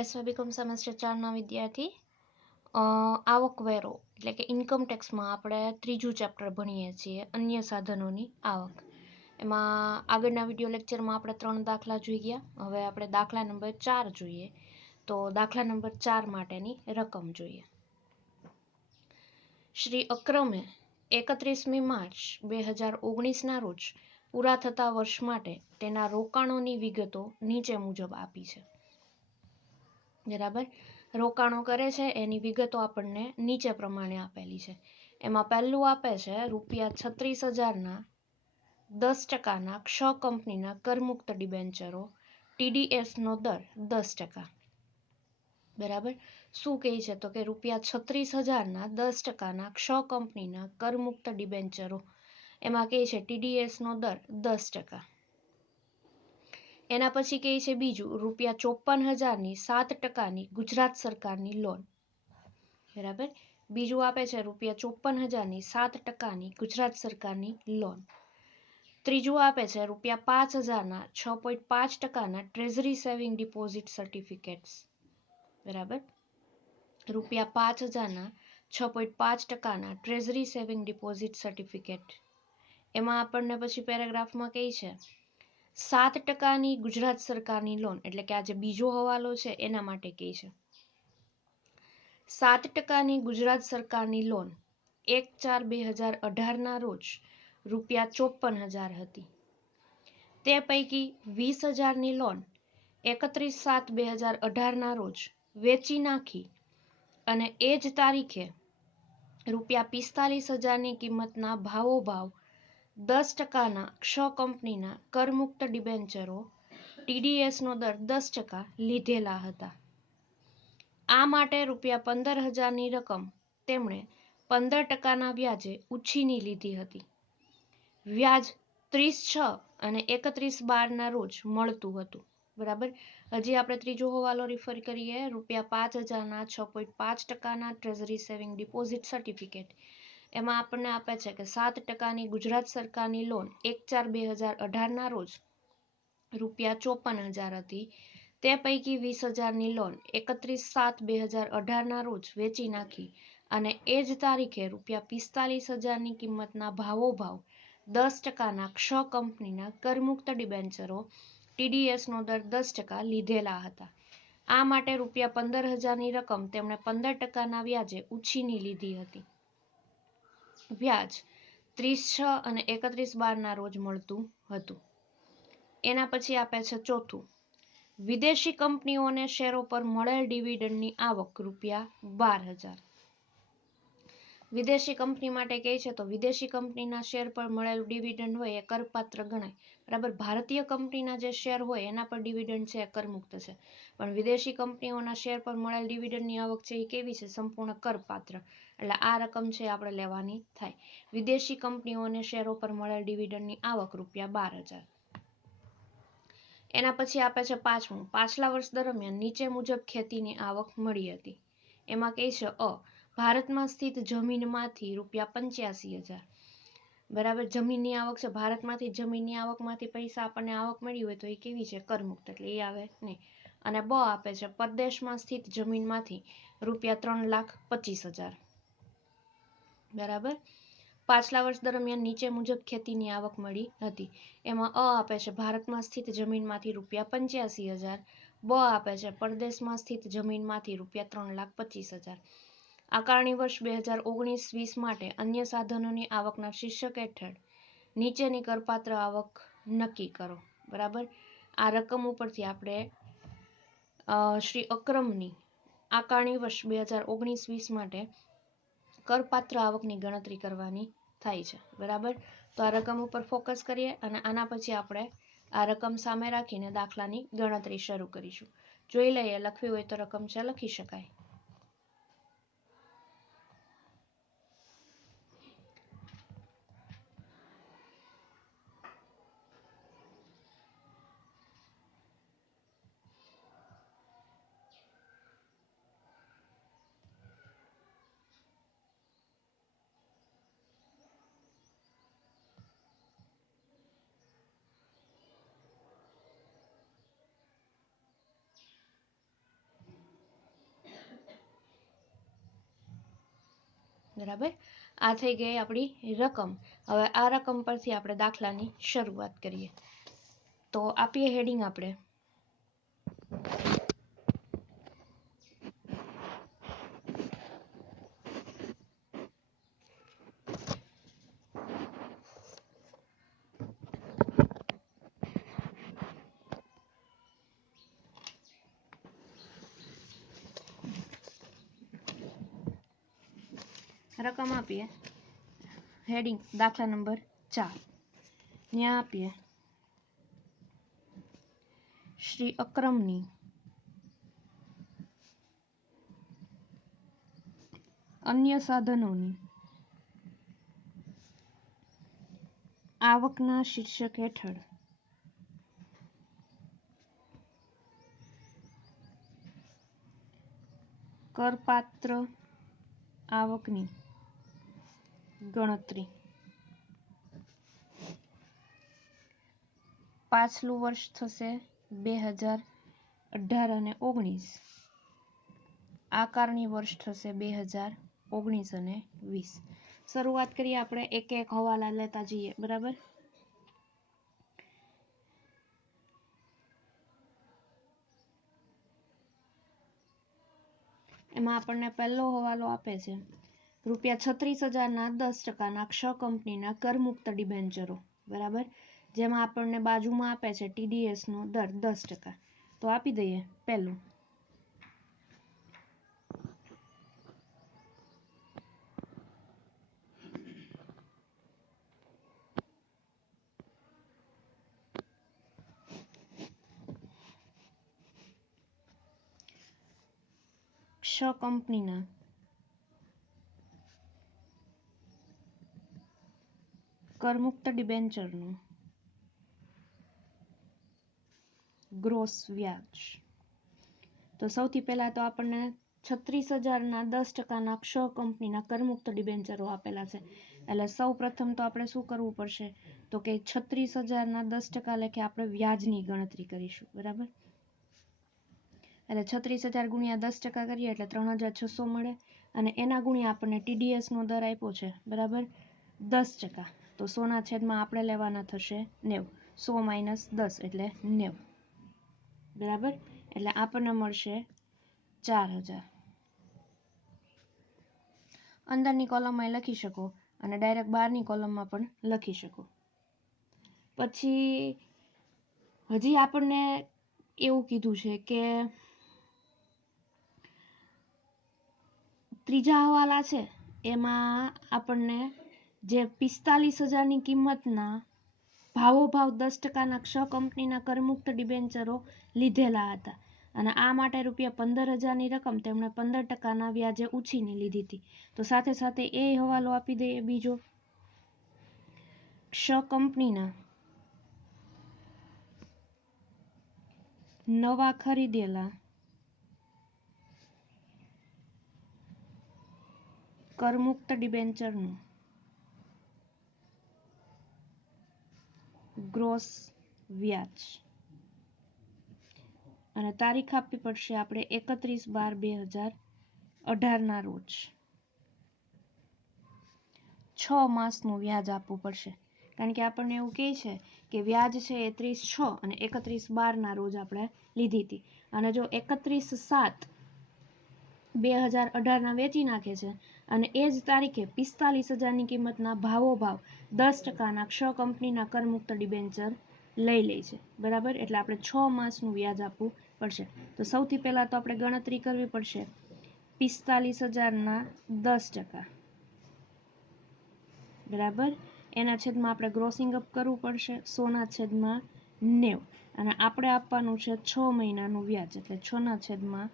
SY semester 4ના વિદ્યાર્થી આવકવેરો એટલે કે ઇન્કમ ટેક્સમાં આપણે ત્રીજું ચેપ્ટર ભણીએ છીએ, અન્ય સાધનોની આવક. એમાં આગળના વિડીયો લેક્ચરમાં આપણે 3 દાખલા જોઈ ગયા. હવે આપણે દાખલા નંબર 4 જોઈએ. તો દાખલા નંબર 4 માટેની રકમ જોઈએ. શ્રી અક્રમે 31મી માર્ચ 2019ના રોજ પૂરા થતા વર્ષ માટે તેના રોકાણોની વિગતો નીચે મુજબ આપી છે. બરાબર, રોકાણો કરે છે એની વિગતો આપણને નીચે પ્રમાણે આપેલી છે. એમાં પહેલું આપે છે ₹36,000ના 10%ના ક્ષ કંપનીના કરમુક્ત ડિબેન્ચરો, TDSનો દર 10%. બરાબર, શું કહે છે તો કે ₹36,000ના 10%ના ક્ષ કંપનીના કરમુક્ત ડિબેન્ચરો, એમાં કહે છે TDSનો દર 10%. એના પછી કહે છે બીજું ₹54,000ની 7%ની ગુજરાત સરકારની લોન. બરાબર, બીજું આપે છે ₹54,000ની 7%ની ગુજરાત સરકારની લોન. ત્રીજું આપે છે ₹5,000ના 6.5%ના ટ્રેઝરી સેવિંગ ડિપોઝિટ સર્ટિફિકેટ્સ. બરાબર, ₹5,000ના 6.5%ના ટ્રેઝરી સેવિંગ ડિપોઝિટ સર્ટિફિકેટ. એમાં આપણને પછી પેરેગ્રાફમાં કહે છે 7%ની ગુજરાત સરકારની લોન, એટલે કે આ જે બીજો હવાલો છે એના માટે કહે છે 7%ની ગુજરાત સરકારની લોન 1/4/2018ના રોજ ₹54,000 હતી. તે પૈકી 20,000ની લોન 31/7/2018ના રોજ વેચી નાખી અને એ જ તારીખે ₹45,000ની કિંમતના ભાવોભાવ 10%ના ક્ષ કંપનીના કરમુક્ત ડિબેન્ચરો, TDSનો દર 10% લીધેલા હતા. આ માટે ₹15,000ની રકમ તેમણે 15%ના વ્યાજે ઉછીની લીધી હતી. વ્યાજ 30/6 અને 31/12ના રોજ મળતું હતું. બરાબર, હજી આપણે ત્રીજો હવાલો રિફર કરીએ. ₹5,000ના 6.5%ના ટ્રેઝરી સેવિંગ ડિપોઝિટ સર્ટિફિકેટ. એમાં આપણને આપે છે કે 7%ની ગુજરાત સરકારની લોન 1/4/2018ના રોજ ₹54,000 હતી. તે પૈકી 20,000ની લોન 31/7/2018ના રોજ વેચી નાખી અને એ જ તારીખે ₹45,000ની કિંમતના ભાવોભાવ 10%ના ક્ષ કંપનીના કરમુક્ત ડિબેન્ચરો, TDSનો દર 10% લીધેલા હતા. આ માટે ₹15,000ની રકમ તેમણે 15%ના વ્યાજે ઉછીની લીધી હતી. વ્યાજ 30/6 અને 31/12ના રોજ મળતું હતું. એના પછી આપે છે ચોથું, વિદેશી કંપનીઓને શેરો પર મળેલ ડિવિડન્ડની આવક ₹12,000. વિદેશી કંપની માટે કહે છે તો વિદેશી કંપનીના શેર પર મળેલું ડિવિડન્ડ હોય એ કરપાત્ર ગણાય. બરાબર, ભારતીય કંપનીના જે શેર હોય એના પર ડિવિડન્ડ છે એ કરમુક્ત છે, પણ વિદેશી કંપનીઓના શેર પર મળેલ ડિવિડન્ડની આવક છે એ કેવી છે? સંપૂર્ણ કરપાત્ર. એટલે આ રકમ છે આપણે લેવાની થાય. વિદેશી કંપનીઓને શેરો પર મળેલ ડિવિડન્ડની આવક ₹12,000. એના પછી આપે છે પાંચમું, પાછલા વર્ષ દરમિયાન નીચે મુજબ ખેતીની આવક મળી હતી. એમાં કહે છે ભારતમાં સ્થિત જમીનમાંથી ₹85,000. બરાબર, જમીનની આવક છે, ભારતમાંથી જમીનની આવકમાંથી પૈસા આપણને આવક મળી હોય તો એ કેવી છે? કરમુક્ત, એટલે એ આવે નહીં. અને બ આપે છે પરદેશમાં સ્થિત જમીનમાંથી ₹3,25,000. બરાબર, પાછલા વર્ષ દરમિયાન નીચે મુજબ ખેતીની આવક મળી હતી. એમાં અ આપે છે ભારતમાં સ્થિત જમીનમાંથી ₹85,000. બ આપે છે પરદેશમાં સ્થિત જમીનમાંથી ₹3,25,000. આકારણી વર્ષ 2019-20 માટે અન્ય સાધનોની આવકના શીર્ષક હેઠળ નીચેની કરપાત્ર આવક નક્કી કરો. બરાબર, આ રકમ ઉપરથી આપણે શ્રી અક્રમની આકારણી વર્ષ 2019-20 માટે કરપાત્ર આવકની ગણતરી કરવાની થાય છે. બરાબર, તો આ રકમ ઉપર ફોકસ કરીએ અને આના પછી આપણે આ રકમ સામે રાખીને દાખલાની ગણતરી શરૂ કરીશું. જોઈ લઈએ, લખવી હોય તો રકમ છે લખી શકાય. બરાબર, આ થઈ ગઈ આપણી રકમ. હવે આ રકમ પરથી આપણે દાખલાની શરૂઆત કરીએ. તો આપીએ હેડિંગ આપણે રકમ આપીએ હેડિંગ દાખલા નંબર 4. ત્યાં આપીએ શ્રી અક્રમની અન્ય સાધનોની આવકના શીર્ષક હેઠળ કરપાત્ર આવકની ગણતરી. પાછલું વર્ષ થશે 2018 અને 19. આકારણી વર્ષ થશે 2019 અને 20. શરૂઆત કરીએ આપણે એક એક હવાલા લેતા જઈએ. બરાબર, એમાં આપણને પહેલો હવાલો આપે છે ₹36,000ના 10%ના ક્ષ કંપનીના કરમુક્ત ડિબેન્ચરો. બરાબર, જેમાં આપણને બાજુમાં આપે છે TDS નો દર 10%. તો આપી દઈએ પહેલું. ક્ષ કંપનીના કરમુક્ત ડિબેન્ચરનું ગ્રોસ વ્યાજ. તો સૌથી પહેલા તો આપણને 36,000ના 10%ના ક્ષ કંપનીના કરમુક્ત ડિબેન્ચરો આપેલા છે. એટલે સૌ પ્રથમ તો આપણે શું કરવું પડશે, તો કે 36,000ના 10% લેખે આપણે વ્યાજની ગણતરી કરીશું. બરાબર, એટલે 36,000 ગુણ્યા 10% કરીએ એટલે 3,600 મળે. અને એના ગુણ્યા આપણને TDS નો દર આપ્યો છે. બરાબર, 10%. તો 100ના છેદમાં આપણે લેવાના થશે 90. 100 માઇનસ 10 એટલે 90. બરાબર, એટલે આપણને મળશે 4,000. અંદરની કોલમમાં લખી શકો અને ડાયરેક્ટ બહારની કોલમમાં પણ લખી શકો. પછી હજી આપણને એવું કીધું છે કે ત્રીજા હવાલા છે એમાં આપણને જે 45,000ની કિંમતના ભાવોભાવ 10%ના ક્ષ કંપનીના કરમુક્ત ડિબેન્ચરો લીધેલા હતા. અને આ માટે ₹15,000ની રકમ તેમણે 15%ના વ્યાજે ઉછીની લીધી હતી. તો સાથે સાથે એ હવાલો આપી દઈએ બીજો. ક્ષ કંપનીના નવા ખરીદેલા કરમુક્ત ડિબેન્ચરનું ગ્રોસ વ્યાજ. અને તારીખ આપવી પડશે આપણે 31/12/2018ના રોજ. 6 માસનું વ્યાજ આપવું પડશે, કારણ કે આપણને એવું કહે છે કે વ્યાજ છે એ 30/6 અને 31/12ના રોજ આપણે લીધી હતી. અને જો 31/7/2018ના વેચી નાખે છે અને એ જ તારીખે 45,000ની કિંમતના ભાવોભાવ 10%ના ક્ષ કંપનીના કરમુક્ત ડિબેન્ચર લઈ લે છે. બરાબર, એટલે આપણે 6 માસનું વ્યાજ આપવું પડશે. તો સૌથી પહેલા તો આપણે ગણતરી કરવી પડશે 45,000ના 10%. બરાબર, એના છેદમાં આપણે ગ્રોસિંગ અપ કરવું પડશે 100ના છેદમાં 90. અને આપણે આપવાનું છે 6 મહિનાનું વ્યાજ એટલે 6ના છેદમાં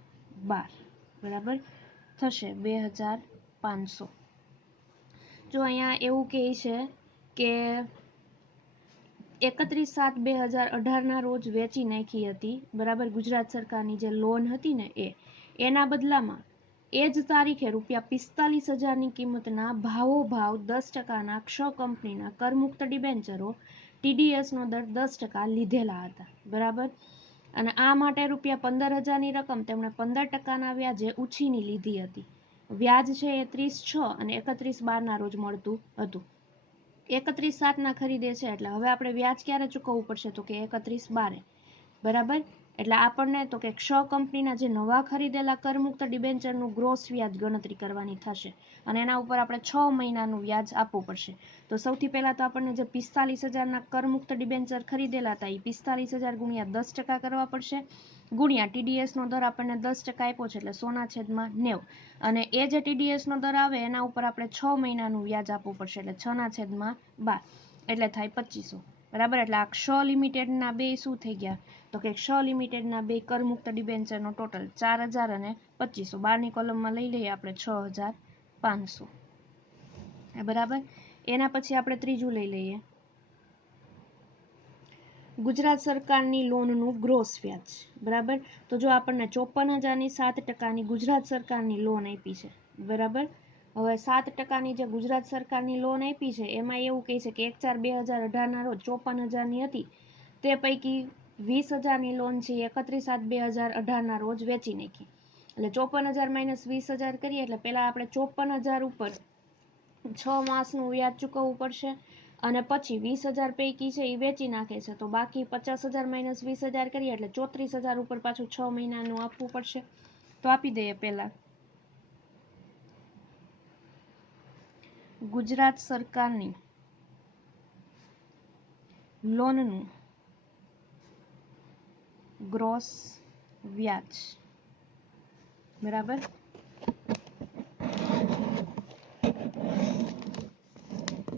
12. બરાબર, થશે 2,500. જો અહીંયા એવું કહે છે કે 31/7/2018ના રોજ વેચી નાખી હતી. બરાબર, ગુજરાત સરકારની જે લોન હતી ને એના બદલામાં એ જ તારીખે ₹45,000ની કિંમતના ભાવોભાવ 10%ના ક્ષ કંપનીના કરમુક્ત ડિબેન્ચરો TDS નો દર 10% લીધેલા હતા. બરાબર, અને આ માટે ₹15,000ની રકમ તેમણે 15%ના વ્યાજે ઉછીની લીધી હતી. વ્યાજ છે એ 30/6 અને 31/12 રોજ મળતું હતું. 31/7 ખરીદે છે એટલે હવે આપણે વ્યાજ ક્યારે ચૂકવવું પડશે તો કે 31/12, બરાબર. એટલે આપણને તો કે ક્ષ કંપનીના જે નવા ખરીદેલા કરમુક્ત ડિબેન્ચરનું ગ્રોસ વ્યાજ ગણતરી કરવાની થશે અને એના ઉપર આપણે 6 મહિનાનું વ્યાજ આપવું પડશે. તો સૌથી પહેલાં તો આપણને જે 45,000ના કરમુક્ત ડિબેન્ચર ખરીદેલા હતા એ 45,000 ગુણ્યા 10% કરવા પડશે, ગુણ્યા TDSનો દર આપણને 10% આપ્યો છે એટલે 100/90, અને એ જે TDSનો દર આવે એના ઉપર આપણે 6 મહિનાનું વ્યાજ આપવું પડશે એટલે 6/12 એટલે થાય 2500, બરાબર. એટલે આ ક્ષ લિમિટેડના બે શું થઈ ગયા તો કે ક્ષ લિમિટેડના બે કરમુક્ત ડિબેન્ચરનો ટોટલ 4,000 અને 2500. બહારની કોલમમાં લઈ લઈએ આપણે 6,500, બરાબર. એના પછી આપણે ત્રીજું લઈ લઈએ, ગુજરાત સરકારની લોનનું ગ્રોસ વ્યાજ, બરાબર. તો જો આપણને 54,000ની 7%ની ગુજરાત સરકારની લોન આપી છે, બરાબર. હવે 7%ની જે ગુજરાત સરકારની લોન આપી છે એમાં એવું કહે છે કે 1/4/2018ના રોજ 54,000ની હતી, તે પૈકી 20,000ની લોન છે 31/7/2018ના રોજ વેચી નાખી. એટલે 54,000 માઇનસ 20,000 કરીએ એટલે પહેલાં આપણે 54,000 ઉપર 6 માસનું વ્યાજ ચૂકવવું પડશે અને પછી 20,000 પૈકી છે એ વેચી નાખે છે તો બાકી 50,000 માઇનસ 20,000 કરીએ એટલે 34,000 ઉપર પાછું 6 મહિનાનું આપવું પડશે. તો આપી દઈએ પહેલાં ગુજરાત સરકારની લોનનું ગ્રોસ વ્યાજ, બરાબર.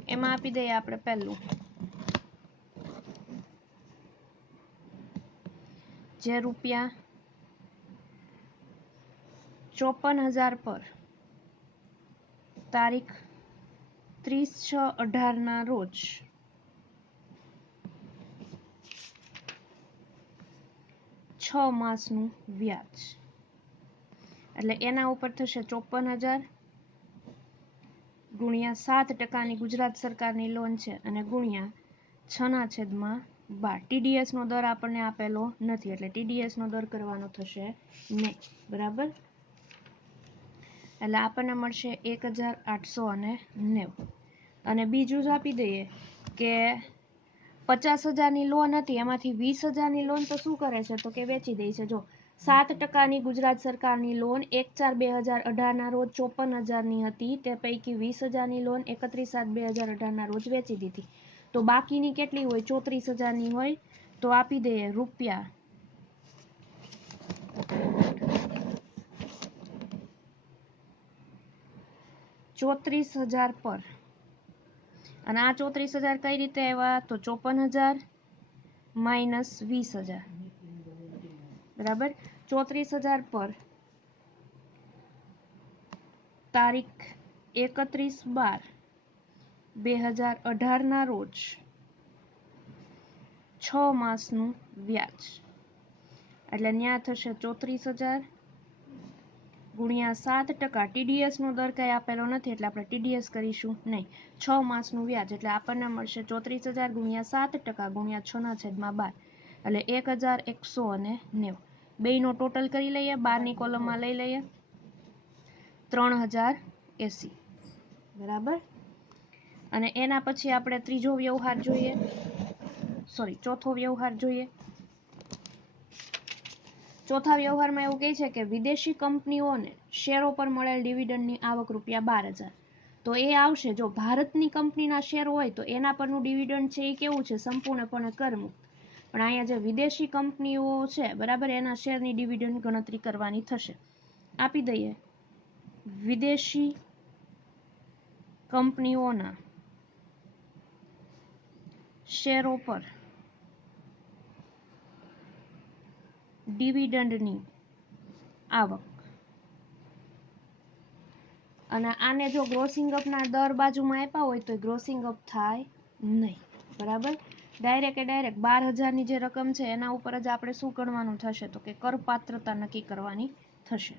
એમાં આપી દઈએ આપણે પહેલું જે રૂપિયા 54,000 પર તારીખ 30/6/18ના રોજ 6 માસનું વ્યાજ, એટલે એના ઉપર થશે 54,000 ગુણ્યા 7%ની ગુજરાત સરકારની લોન છે અને ગુણ્યા 6/12. TDSનો દર આપણને આપેલો નથી એટલે TDSનો દર કરવાનો થશે નહીં, બરાબર. એટલે આપણને મળશે 1,890. અને બીજું જ આપી દઈએ કે 50,000ની લોન હતી એમાંથી 20,000ની લોન તો શું કરે છે તો કે વેચી દે છે. જો 7%ની ગુજરાત સરકારની લોન 1/4/2018ના રોજ 54,000ની હતી, તે પૈકી 20,000ની લોન 31/7/2018ના રોજ વેચી દીધી. તો બાકીની કેટલી હોય 34,000ની હોય. તો આપી દઈએ રૂપિયા 34,000 પર, અને આ 34,000 કઈ રીતે આવ્યા તો 54,000 માઇનસ 20,000, બરાબર. 34,000 પર તારીખ 31/12/2018ના રોજ 6 માસનું વ્યાજ, એટલે ત્યાં થશે 34,000 ગુણ્યા 7%. TDSનો દર કંઈ આપેલો નથી એટલે આપણે TDS કરીશું નહીં. 6 માસનું વ્યાજ એટલે આપણને મળશે 34,000 ગુણ્યા 7% ગુણ્યા 6/12 એટલે 1,190. બેયનો ટોટલ કરી લઈએ, બહારની કોલમમાં લઈ લઈએ 3,080, બરાબર. અને એના પછી આપણે ત્રીજો વ્યવહાર જોઈએ, ચોથો વ્યવહાર જોઈએ. ચોથા વ્યવહારમાં એવું કહે છે કે વિદેશી કંપનીઓને શેરો પર મળેલ ડિવિડન્ડની આવક ₹12,000. તો એ આવશે જો ભારતની કંપનીના શેર હોય તો એના પરનું ડિવિડન્ડ છે એ કેવું છે સંપૂર્ણપણે કરમુક્ત, પણ અહીંયા જે વિદેશી કંપનીઓ છે, બરાબર, એના શેરની ડિવિડન્ડ ગણતરી કરવાની થશે. આપી દઈએ વિદેશી કંપનીઓના શેરો પર ડિવિડન્ડની આવક, અને આને જો ગ્રોસિંગ અપના દર બાજુમાં આપ્યા હોય તો ગ્રોસિંગ અપ થાય નહીં, બરાબર. ડાયરેક્ટ 12,000ની જે રકમ છે એના ઉપર જ આપણે શું ગણવાનું થશે તો કે કરપાત્રતા નક્કી કરવાની થશે.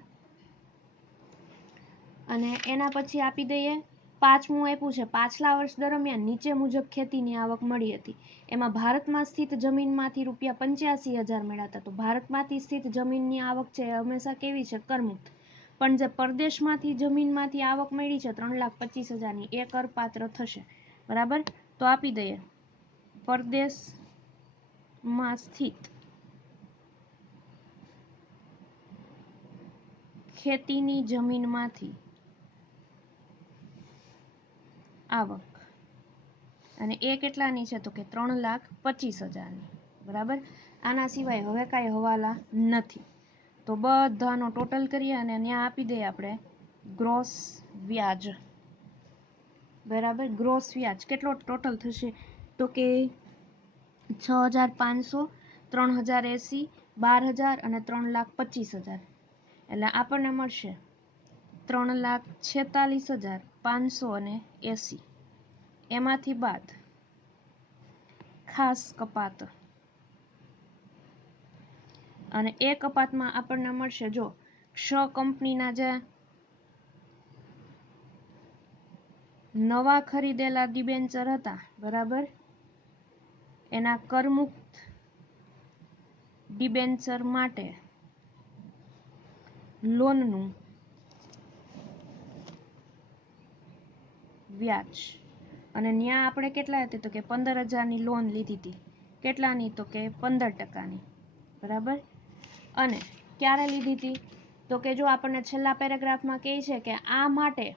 અને એના પછી આપી દઈએ પાંચમું આપ્યું છે પાછલા વર્ષ દરમિયાન નીચે મુજબ ખેતીની આવક મળી હતી. એમાં ભારતમાં સ્થિત જમીનમાંથી ₹85,000 મળ્યા હતા. તો ભારતમાંથી સ્થિત જમીનની આવક છે હંમેશા કેવી છે કરમુક્ત. પણ જે પરદેશમાંથી જમીનમાંથી આવક મળી છે 3,25,000ની એ કરપાત્ર થશે, બરાબર. તો આપી દઈએ પરદેશમાં સ્થિત ખેતીની જમીનમાંથી આવક, અને એ કેટલાની છે તો કે 3,25,000ની, બરાબર. આના સિવાય હવે કાંઈ હવાલા નથી. તો બધાનો ટોટલ કરીએ અને ત્યાં આપી દઈએ આપણે ગ્રોસ વ્યાજ, બરાબર. ગ્રોસ વ્યાજ કેટલો ટોટલ થશે તો કે 6,500, 3,080, 12,000 અને 3,25,000. એટલે આપણને મળશે 3,46,580. એમાંથી બાદ ખાસ કપાત, અને એ કપાતમાં આપણને મળશે, જો ક્ષ કંપનીના જે નવા ખરીદેલા ડિબેન્ચર હતા, બરાબર, એના કરમુક્ત ડિબેન્ચર માટે લોનનું વ્યાજ, અને ત્યાં આપણે કેટલા હતી તો કે 15,000ની લોન લીધી હતી. કેટલાની તો કે 15%ની, બરાબર. અને ક્યારે લીધી હતી તો કે જો આપણને છેલ્લા પેરેગ્રાફમાં કહે છે કે આ માટે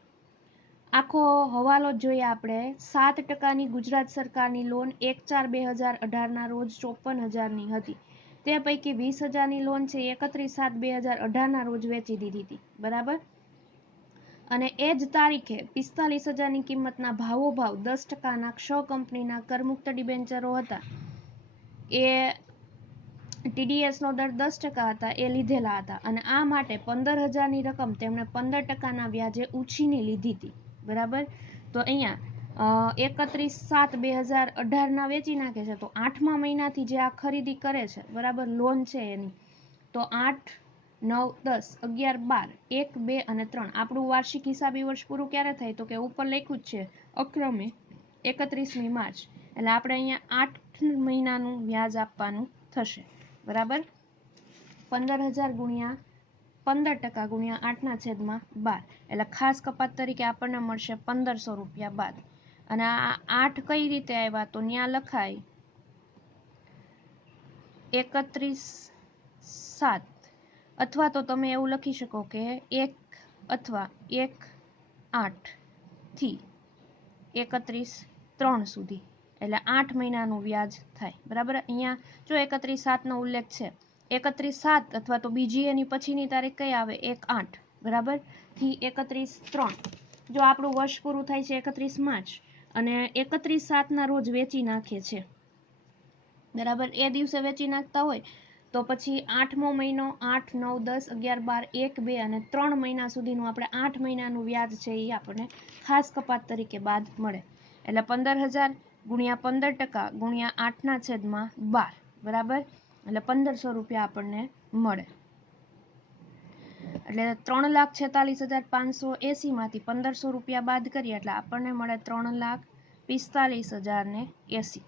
આખો હવાલો જોઈએ આપણે 7%ની ગુજરાત સરકારની લોન 1/4/2018ના રોજ 54,000ની હતી. તે પૈકી 20,000ની લોન છે 31/7/2018ના રોજ વેચી દીધી હતી, બરાબર. અને એ જ તારીખે 45,000ની કિંમતના ભાવોભાવ 10%ના ક્ષ કંપનીના કરમુક્ત ડિબેન્ચરો હતા, એ ટીડીએસનો દર 10% હતા, એ લીધેલા હતા. અને આ માટે 15,000ની રકમ તેમણે 15%ના વ્યાજે ઉછીની લીધી હતી, બરાબર. તો અહીંયા 31/7/2018ના વેચી નાખે છે, તો 8મા મહિનાથી જે આ ખરીદી કરે છે, બરાબર, લોન છે એની, તો 8, 9, 10, 11, 12, 1, 2 અને 3 આપણું વાર્ષિક હિસાબી વર્ષ પૂરું ક્યારે થાય તો કે ઉપર લખ્યું જ છે અક્રમે 31મી માર્ચ. એટલે આપણે અહીંયા 8 મહિનાનું વ્યાજ આપવાનું થશે, બરાબર. 15,000 ગુણ્યા 15% ગુણ્યા 8/12, એટલે ખાસ કપાત તરીકે આપણને મળશે 1,500 રૂપિયા બાદ. અને આ 8 કઈ રીતે આવ્યા તો ત્યાં લખાય 31/7, અથવા તો તમે એવું લખી શકો કે 1 અથવા 1/8 થી 31/3 સુધી, એટલે 8 મહિનાનું વ્યાજ થાય, બરાબર. અહીંયા જો 31/7નો ઉલ્લેખ છે, 31/7 અથવા તો બીજી એની પછીની તારીખ કઈ આવે 1/8, બરાબર, થી 31/3. જો આપણું વર્ષ પૂરું થાય છે 31 માર્ચ અને 31/7ના રોજ વેચી નાખે છે, બરાબર, એ દિવસે વેચી નાખતા હોય તો પછી 8મો મહિનો 8, 9, 10, 11, 12, 1, 2 અને 3 મહિના સુધીનું આપણે 8 મહિનાનું વ્યાજ છે એ આપણને ખાસ કપાત તરીકે બાદ મળે. એટલે 15,000 ગુણ્યા 15% ગુણ્યા 8/12, બરાબર, એટલે 1,500 રૂપિયા આપણને મળે. એટલે 3,46,580 માંથી 1,500 રૂપિયા બાદ કરીએ એટલે આપણને મળે 3,45,080,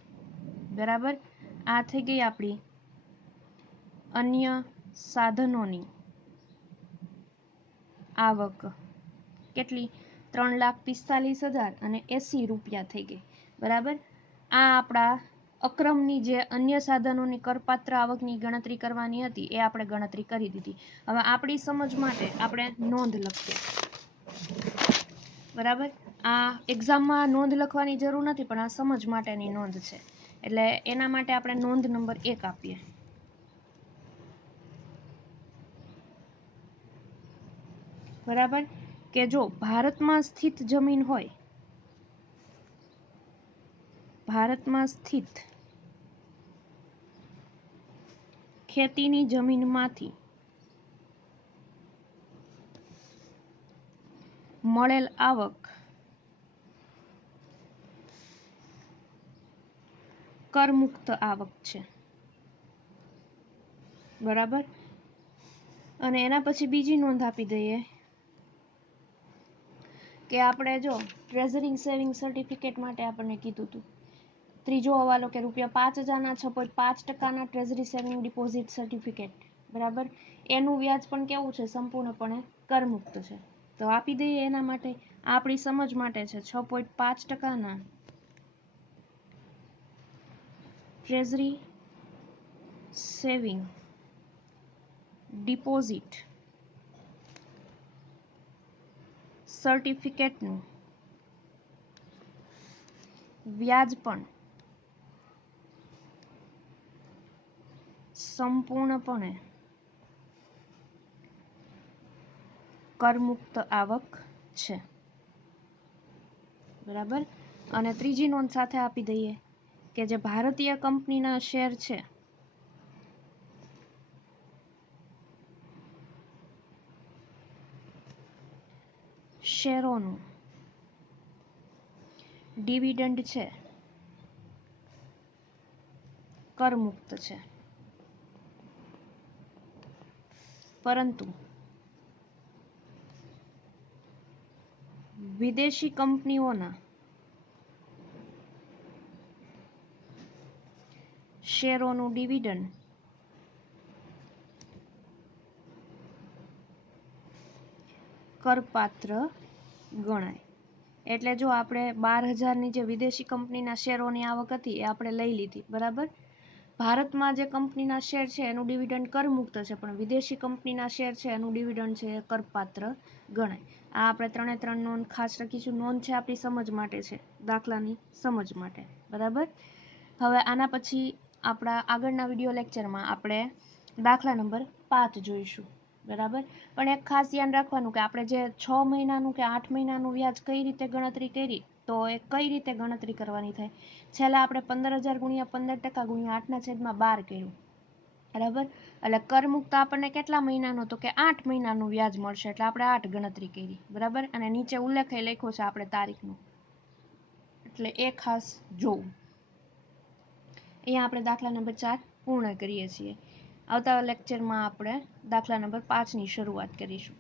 બરાબર. આ થઈ ગઈ આપણી અન્ય સાધનોની આવક, કેટલી 3,45,080 રૂપિયા થઈ ગઈ, બરાબર. આ આપણા અક્રમની જે અન્ય સાધનોની કરપાત્ર આવકની ગણતરી કરવાની હતી એ આપણે ગણતરી કરી દીધી. હવે આપણી સમજ માટે આપણે નોંધ લખીએ, બરાબર. આ એક્ઝામમાં નોંધ લખવાની જરૂર નથી, પણ આ સમજ માટેની નોંધ છે, એટલે એના માટે આપણે નોંધ નંબર 1 આપીએ, બરાબર. કે જો ભારતમાં સ્થિત જમીન હોય, ભારતમાં સ્થિત ખેતીની જમીનમાંથી મળેલ આવક કરમુક્ત આવક છે, બરાબર. અને એના પછી બીજી નોંધ આપી દઈએ કે આપણે જો ટ્રેઝરી સેવિંગ સર્ટિફિકેટ માટે આપણને કીધું હતું, ત્રીજો હવાલો કે ₹5,000ના 6.5%ના ટ્રેઝરી સેવિંગ ડિપોઝિટ સર્ટિફિકેટ, બરાબર. એનું વ્યાજ પણ કેવું છે સંપૂર્ણપણે કરમુક્ત છે. તો આપી દઈએ એના માટે. આપણી સમજ માટે છે 6.5%ના ટ્રેઝરી સેવિંગ ડિપોઝિટ સર્ટિફિકેટનું વ્યાજ પણ સંપૂર્ણપણે કરમુક્ત આવક છે. બરાબર. અને ત્રીજી નોંધ સાથે આપી દઈએ કે જે ભારતીય કંપનીના શેર છે શેરોનું ડિવિડન્ડ છે કરમુક્ત છે, પરંતુ વિદેશી કંપનીઓના શેરોનું ડિવિડન્ડ કરપાત્ર ગણાય. એટલે જો આપણે 12,000ની જે વિદેશી કંપનીના શેરોની આવક હતી એ આપણે લઈ લીધી, બરાબર. ભારતમાં જે કંપનીના શેર છે એનું ડિવિડન્ડ કરમુક્ત છે, પણ વિદેશી કંપનીના શેર છે એનું ડિવિડન્ડ છે એ કરપાત્ર ગણાય. આ આપણે 3 નોંધ ખાસ રાખીશું. નોંધ છે આપણી સમજ માટે છે, દાખલાની સમજ માટે, બરાબર. હવે આના પછી આપણા આગળના વિડીયો લેક્ચરમાં આપણે દાખલા નંબર 5 જોઈશું, બરાબર. પણ એક ખાસ ધ્યાન રાખવાનું કે આપણે જે 6 મહિનાનું કે 8 મહિનાનું વ્યાજ કઈ રીતે ગણતરી કરી, તો એ કઈ રીતે ગણતરી કરવાની થાય. છેલ્લા આપણે 15,000 ગુણ્યા 15% ગુણ્યા 8/12 કર્યું, બરાબર. એટલે કરમુક્ત આપણને કેટલા મહિનાનો, તો કે 8 મહિનાનું વ્યાજ મળશે, એટલે આપણે 8 ગણતરી કરી, બરાબર. અને નીચે ઉલ્લેખ લખ્યો છે આપણે તારીખનો, એટલે એ ખાસ જોવું. અહીંયા આપણે દાખલા નંબર 4 પૂર્ણ કરીએ છીએ. આવતા લેક્ચરમાં આપણે દાખલા નંબર 5ની શરૂઆત કરીશું.